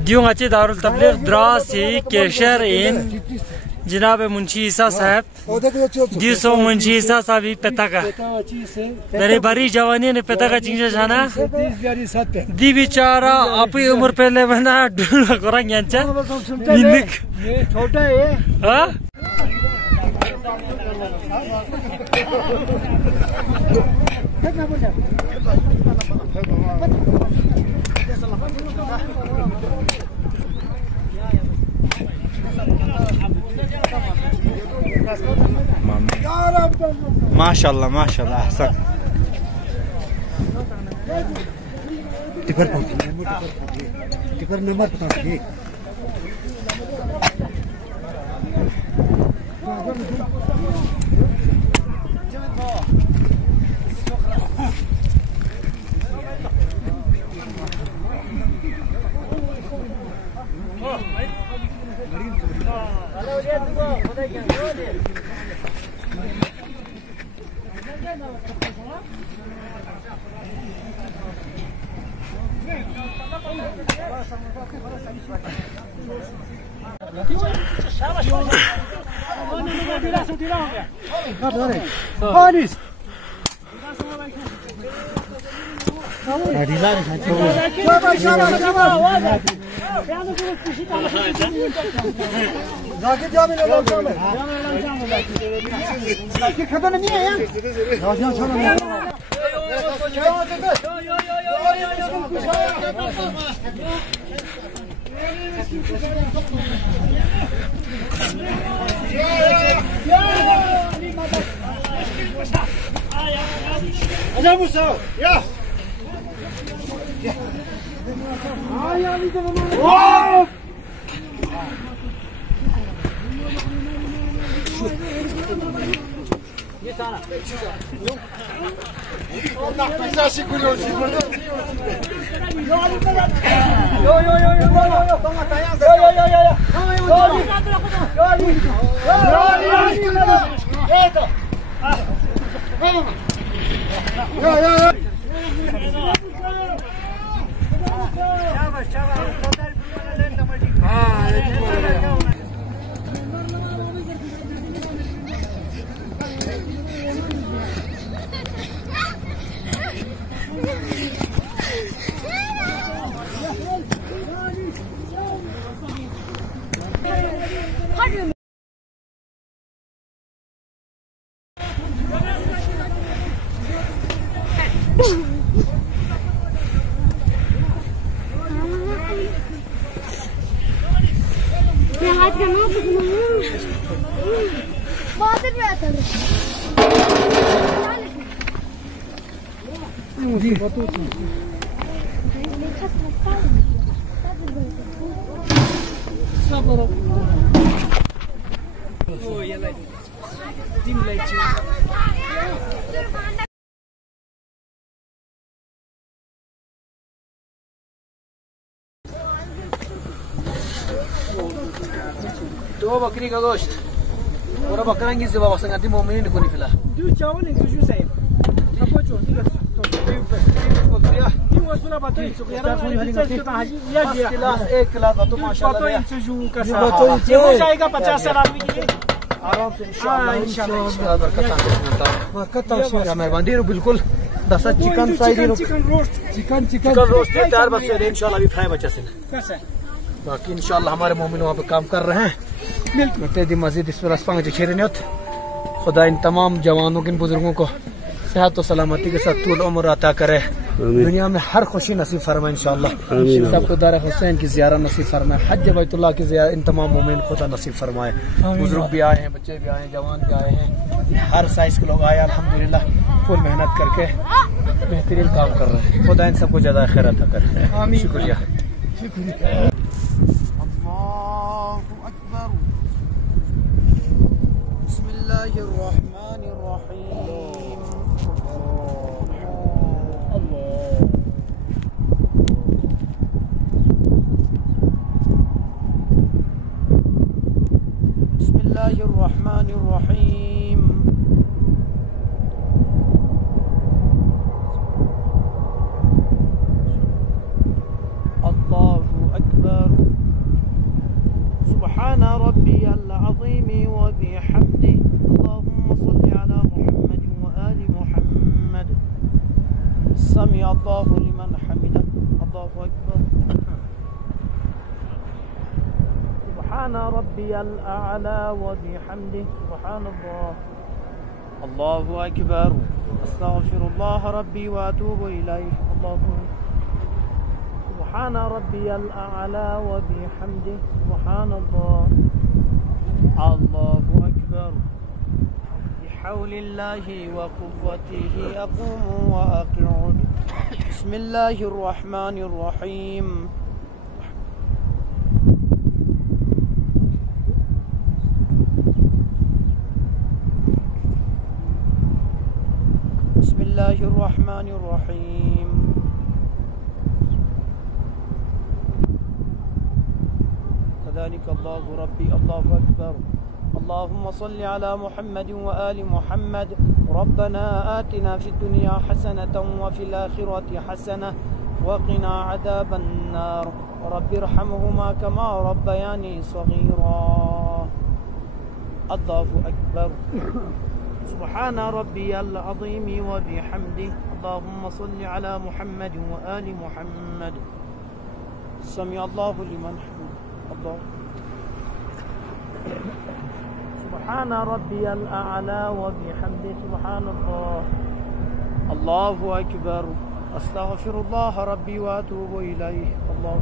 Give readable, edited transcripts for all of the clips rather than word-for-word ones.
दियों अच्छे दारुल तबलीग द्रासी केशर इन जनाब मुंशी ईसा साहब दिसो मुंशी ईसा साहब पिता का दरे बारी जवानी ने पिता का चिंचा जाना दी बिचारा आपकी उम्र पहले बना ढूंढ कोरंग यांचा निक छोटा है हाँ माशाल्लाह माशाल्लाह अहसन टिपर नंबर बता दीजिए खबर नहीं है दो बकरी का गोश्त और बकरंगी से बाबा संगति मोमिन को निकला दो चावल एक जूस है आपको जो दिया तो को दिया ये वो सुना बात है या गिलास एक गिलास तो माशाल्लाह तो इंतजू का साथ ये हो जाएगा 50 साल आदमी के लिए आराम से इंशाल्लाह बरकत है मेहरबानी बिल्कुल 10 चिकन साइड चिकन रोस्ट तैयार बस इंशाल्लाह अभी फ्राई बचा से कैसा है बाकी इंशाल्लाह हमारे मोमिन वहाँ पे काम कर रहे हैं मिलते मस्जिद इस पर खुदा इन तमाम जवानों के बुजुर्गों को सेहत और सलामती के साथ तूल उम्र अता करे दुनिया में हर खुशी नसीब फरमाए इंशाल्लाह सब खुदा हुसैन की ज़ियारत नसीब फरमाए हज बैतुल्लाह की ज़ियारत इन तमाम मोमिन खुदा नसीब फरमाए बुजुर्ग भी आए हैं बच्चे भी आए हैं जवान भी आए हैं हर साइज के लोग आए अल्हम्दुलिल्लाह फुल मेहनत करके बेहतरीन काम कर रहे हैं खुदा इन सबको ज़्यादा खैर अता करे शुक्रिया बिस्मिल्लाहिर्रहमानिर्रहीम سمع الله لمن حمده الله أكبر سبحان ربي الأعلى وبحمده سبحان الله الله أكبر أستغفر الله ربي وأتوب إليه الله سبحان ربي الأعلى وبحمده سبحان الله الله أكبر بحول الله وقوته أقوم وأقعد بسم الله الرحمن الرحيم بسم الله الرحمن الرحيم كذلك الله ربي الله أكبر اللهم صل على محمد وآل محمد ربنا آتنا في الدنيا حسنة وفي الآخرة حسنة وقنا عذاب النار رب ارحمهما كما ربياني صغيرا الله أكبر سبحان ربي العظيم وبحمده اللهم صل على محمد وآل محمد سمع الله لمن حمده الله سبحان ربي الأعلى وبحمده سبحان الله الله أكبر أستغفر الله ربي وأتوب إليه الله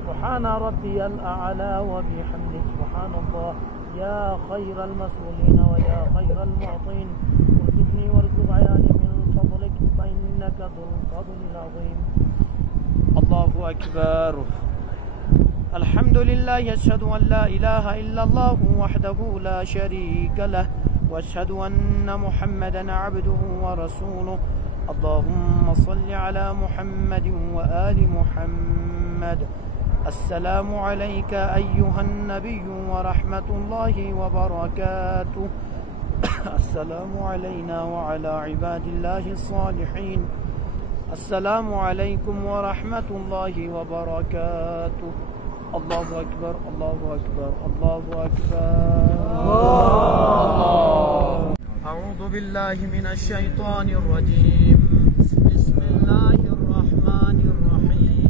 سبحان ربي الأعلى وبحمده سبحان الله يا خير المسؤولين ويا خير المعطين ارزقني وارزق عيالي من فضلك فإنك ذو الفضل العظيم الله أكبر الحمد لله أشهد أن لا إله إلا الله وحده لا شريك له وأشهد أن محمدا عبده ورسوله اللهم صل على محمد وآل محمد السلام عليك أيها النبي ورحمة الله وبركاته السلام علينا وعلى عباد الله الصالحين السلام عليكم ورحمة الله وبركاته الله أكبر الله أكبر الله أكبر أعوذ بالله من الشيطان الرجيم بسم الله الرحمن الرحيم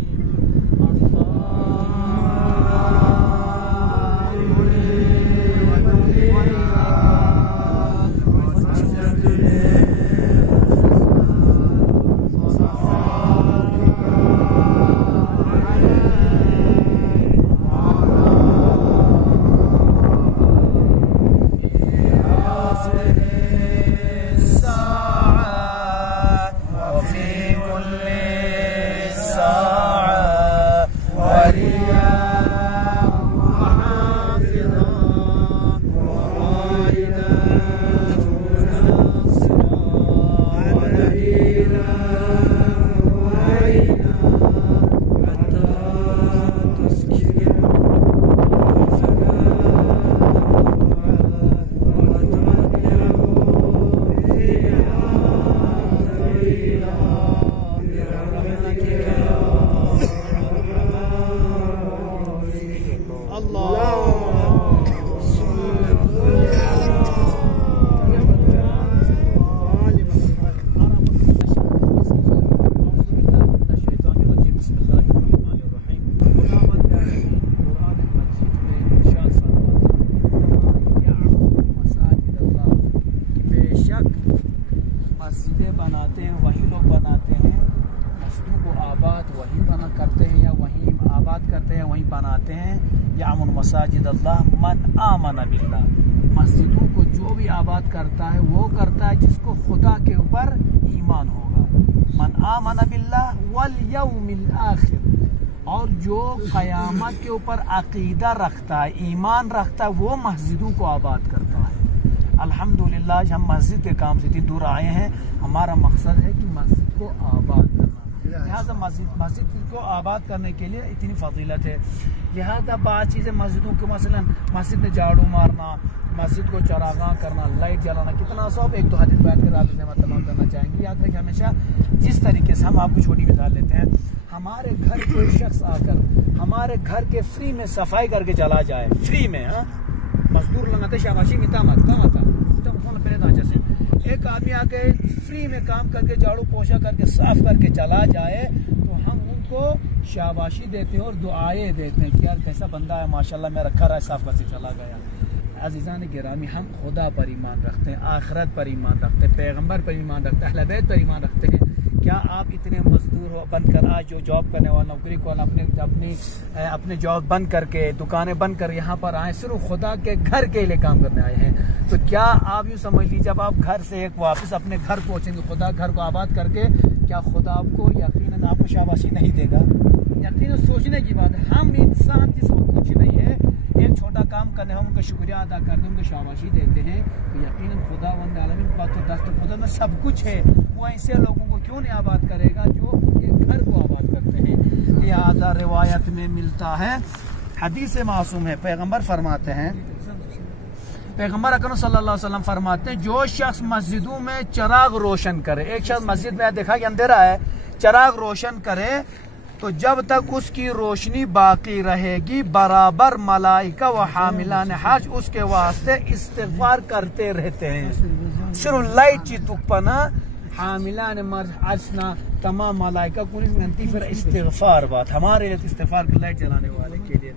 मसाजिद अल्लाह मन आमन बिल्लाह मस्जिदों को जो भी आबाद करता है वो करता है जिसको खुदा के ऊपर ईमान होगा मन आमन बिल्लाह वल यौमिल आखिर और जो क़यामत के ऊपर अकीदा रखता है ईमान रखता है वो मस्जिदों को आबाद करता है। अल्हम्दुलिल्लाह हम मस्जिद के काम से इतनी दूर आए हैं हमारा मकसद है कि मस्जिद को आबाद करना लिहाजा मस्जिद को आबाद करने के लिए इतनी फजीलत है। लिहाजा बात चीज़ें मस्जिदों के मसलन मस्जिद में झाड़ू मारना मस्जिद को चरागाह करना लाइट जलाना कितना सब एक दो हदीस बैठ कर आप इसे तमाम करना चाहेंगे। याद रखें हमेशा जिस तरीके से हम आपको छोटी मिसाल लेते हैं हमारे घर कोई शख्स आकर हमारे घर के फ्री में सफाई करके चला जाए फ्री में मजदूर लगाते शाबाशी मिता मत एक आदमी आके फ्री में काम करके झाड़ू पोछा करके साफ करके चला जाए तो हम उनको शाबाशी देते हैं और दुआएं देते हैं कि यार कैसा बंदा है, माशाल्लाह मेरा घर है, साफ करके चला गया। अज़ीज़ान गिरामी, हम खुदा पर ईमान रखते हैं, आखिरत पर ईमान रखते हैं, पैगंबर पर ईमान रखते हैं, अहले बैत पर ईमान रखते हैं। क्या आप इतने मजदूर हो बनकर आज जो जॉब करने वाला नौकरी को अपने जॉब बंद करके दुकानें बंद कर यहाँ पर आए सिर्फ खुदा के घर के लिए काम करने आए हैं? तो क्या आप यूँ समझ लीजिए जब आप घर से एक वापस अपने घर पहुँचेंगे खुदा घर को आबाद करके, क्या खुदा आपको यकीनन आपको शाबाशी नहीं देगा? यकीनन सोचने की बात है। हम इंसान जिसको कुछ नहीं है, एक छोटा काम करने हम उनका शुक्रिया अदा करते हैं, उनको शाबाशी देते हैं, तो यकीनन खुदा वंद आलमीन पाक तो दस्त खुदा में सब कुछ है, वो ऐसे लोगों को क्यों नहीं आबाद करेगा जो उनके घर को आबाद करते हैं। लिहाजा रिवायत में मिलता है, हदीस मासूम है, पैगंबर फरमाते हैं, पैगंबर अकरम सल्लल्लाहु अलैहि वसल्लम फरमाते हैं जो शख्स मस्जिदों में चिराग रोशन करे, एक शख्स मस्जिद में देखा कि अंधेरा है, चिराग रोशन करे तो जब तक उसकी रोशनी बाकी रहेगी बराबर मलाइका व हामिलान हज उसके वास्ते इस्तिग़फ़ार करते रहते हैं। सिर्फ लाइट ची तुकपना हामिलान मर्जना तमाम मलाइका कुल गंती फिर इस्तिग़फ़ार बात हमारे लिए इस्तिग़फ़ार की लाइट जलाने वाले के लिए।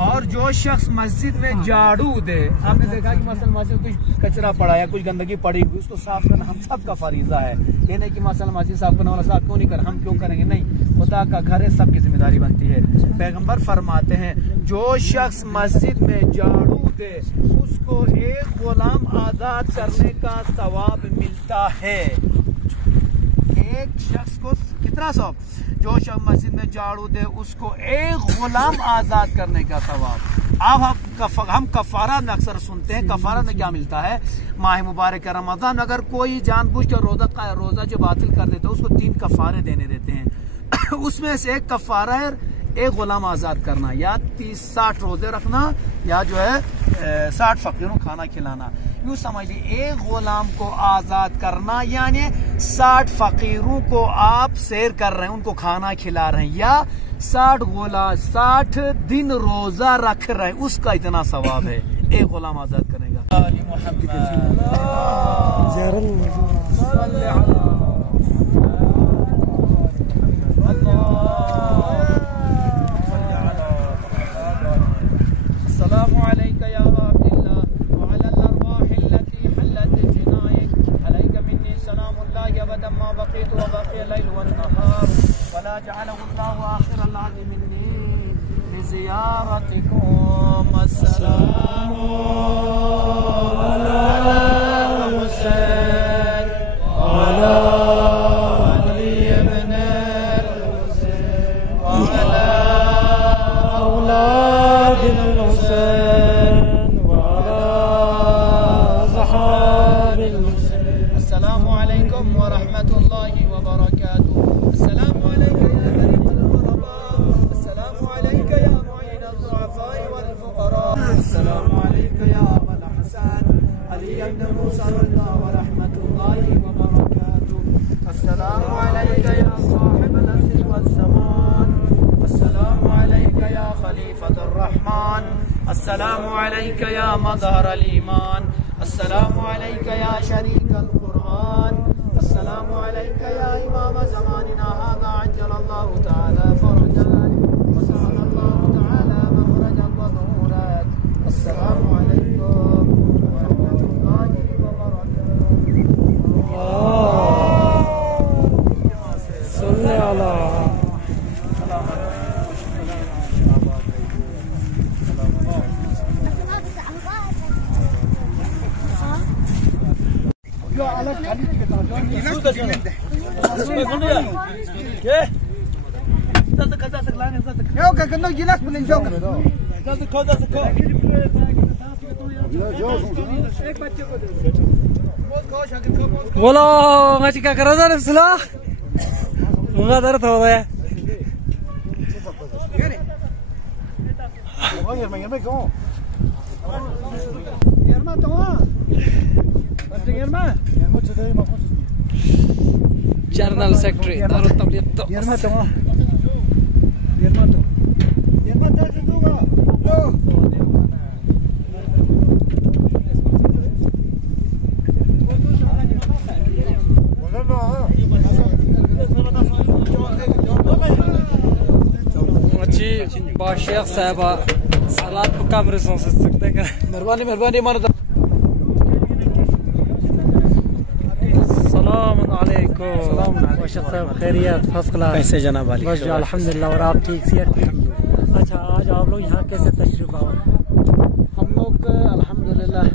और जो शख्स मस्जिद में झाड़ू दे, आपने देखा कि मसलन मस्जिद कुछ कचरा पड़ा है, कुछ गंदगी पड़ी हुई, उसको साफ करना हम सब का फरीजा है। ये नहीं कि मसलन मस्जिद साफ करने वाला साफ क्यों नहीं कर, हम क्यों करेंगे, नहीं, खुदा का घर है, सबकी जिम्मेदारी बनती है। पैगंबर फरमाते हैं जो शख्स मस्जिद में झाड़ू दे उसको एक गुलाम आजाद करने का सवाब मिलता है। एक शख्स को कितना सवाब? जो शख्स मस्जिद में झाड़ू दे उसको एक गुलाम आजाद करने का सवाब। अब हम कफारा में अक्सर सुनते हैं, कफारा में क्या मिलता है? माह मुबारक रमजान अगर कोई जानबूझकर रोजा जो बातिल कर देता है उसको 3 कफारे देने रहते हैं। उसमें से एक कफारा है एक गुलाम आजाद करना, या 30-60 रोजे रखना, या जो है 60 फकीरों को खाना खिलाना। यूँ समझिए एक गुलाम को आजाद करना यानी 60 फकीरों को आप सैर कर रहे हैं, उनको खाना खिला रहे हैं, या 60 दिन रोजा रख रहे हैं, उसका इतना सवाब है एक गुलाम आजाद करने का। अस्सलामु अलैका या मज़हर अल-ईमान, अस्सलामु अलैका या शरीक अल-कुरआन, अस्सलामु अलैका या इमाम ज़मानिना हाज़ा अज्जलल्लाहु तआला फरजक व सल्लल्लाहु तआला मखरजक व ज़ुहूरक। अस्सलामु अलैकुम व रहमतुल्लाहि व बरकातुहू। सल्ले अला बोलो ngaji क्या कर रहा था नफसला मुंगा दर्द हो रहा है Jurnal Secretary Darut Tabligh to Sheikh साहबा सलाद को कम रिसों से सकते का मेहरबानी मेहरबानी मानो। सलाम अलैकुम शेख साहब, खैरियत? First class. कैसे जनाब वाली? बस अल्हम्दुलिल्लाह। और आप ठीक से? अच्छा, आज आप लोग यहाँ कैसे तशरीफ आए? हम लोग अल्हम्दुलिल्लाह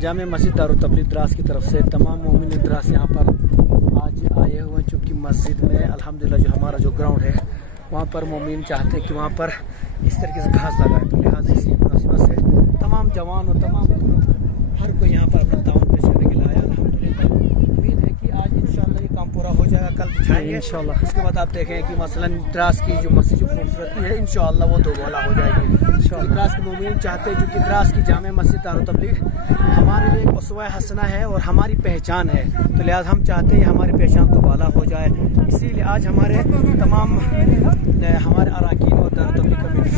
जामे मस्जिद दारुल तबलीग द्रास की तरफ से तमाम मोमिन द्रास यहाँ पर आज आए हुए हैं, चूँकि मस्जिद में अल्हम्दुलिल्लाह जो हमारा जो ग्राउंड है वहाँ पर मोमिन चाहते हैं कि वहाँ पर इस तरीके से घास लगाए, तो लिहाजा इसी मुनासिबत से तमाम जवान और तमाम हर कोई यहाँ पर अपना ताउन पेश करने के लिए आया। अल्हम्दुलिल्लाह उम्मीद है कि आज इंशाल्लाह ये काम पूरा हो जाएगा, कल बिछाएंगे इंशाल्लाह। उसके बाद आप देखें कि मसलन द्रास की जो मस्जिद जो खूबसूरती है इंशाल्लाह वो दोबारा हो जाएगी। द्रास के मोमिन चाहते हैं, क्योंकि द्रास की जामे मस्जिद दारुल तबलीग हमारे लिए एक उसवा हसना है और हमारी पहचान है, तो लिहाजा हम चाहते हैं हमारी पहचान दोबारा हो जाए। इसीलिए आज हमारे तमाम हमारे अराकीन और दारुल तबलीग कमेटी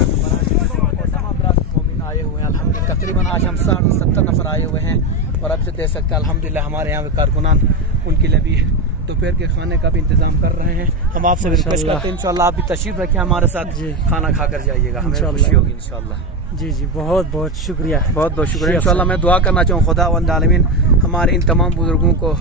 और तमाम द्रास के मोमिन आए हुए हैं। अल्हम्दुलिल्लाह तकरीबन आज हम 60-70 नफर आए हुए हैं और अब से देख सकते हैं अल्हम्दुलिल्लाह हमारे यहाँ के कारकुनान उनके लिए भी दोपहर के खाने का भी इंतजाम कर रहे हैं। हम आपसे रिक्वेस्ट करते हैं इंशाल्लाह आप भी तशरीफ रखें हमारे साथ, खाना खाकर जाइएगा, हमें खुशी होगी इंशाल्लाह। जी जी, बहुत बहुत शुक्रिया, बहुत बहुत शुक्रिया। इंशाल्लाह मैं दुआ करना चाहूँ खुदावंद आलमीन हमारे इन तमाम बुजुर्गों को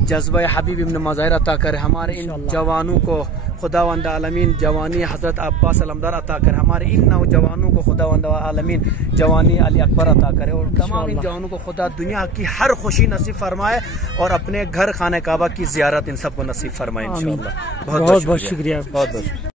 जज्बा हबीब इब्न मज़ाहिर अता करे, हमारे इन जवानों को खुदावंद आलमीन जवानी हज़रत अब्बास अलमदार अता करे, हमारे इन नौजवानों को खुदावंद आलमीन जवानी अली अकबर अता करे, और तमाम इन जवानों को खुदा दुनिया की हर खुशी नसीब फरमाए और अपने घर खाने काबा की ज़ियारत इन सबको नसीब फरमाए इंशाल्लाह। बहुत बहुत शुक्रिया। बहुत बहुत